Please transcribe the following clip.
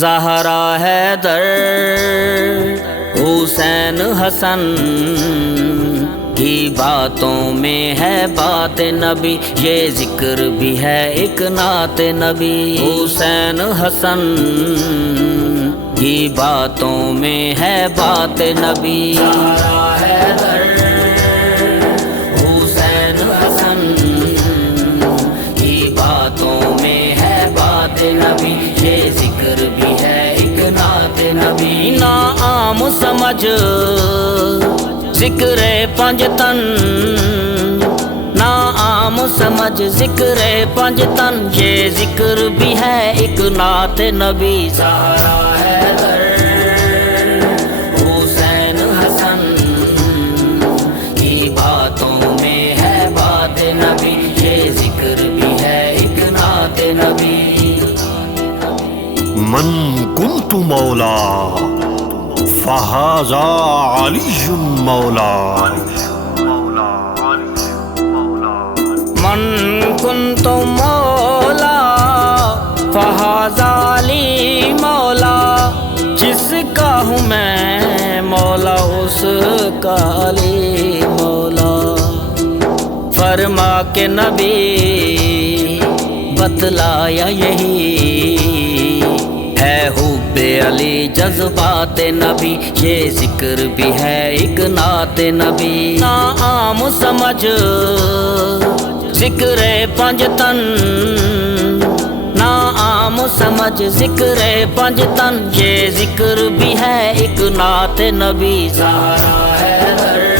زہرا حیدر حسین حسن کی باتوں میں ہے بات نبی، یہ ذکر بھی ہے ایک نعت نبی۔ حسین حسن کی باتوں میں ہے بات نبی۔ زہرا حیدر حسین حسن کی باتوں میں ہے بات نبی، یہ ذکر بھی ہے ایک نعت نبی۔ نا عام سمجھ ذکر پنج تن، نا عام سمجھ ذکر پنج تن، یہ ذکر بھی ہے ایک نعت نبی۔ زہرا حیدر حسین حسن کی باتوں میں ہے بات نبی، یہ ذکر بھی ہے ایک نعت نبی۔ من کنت مولا فہذا علی مولا، من کنت مولا فہذا علی مولا، جس کا ہوں میں مولا اس کا علی مولا۔ فرما کے نبی بتلایا یہی ہے حب علی جذبات نبی، یہ ذکر بھی ہے ایک نعت نبی۔ نا عام سمجھ ذکر پنج تن، نا عام سمجھ ذکر پنج تن، یہ ذکر بھی ہے ایک نعت نبی۔ زہرا حیدر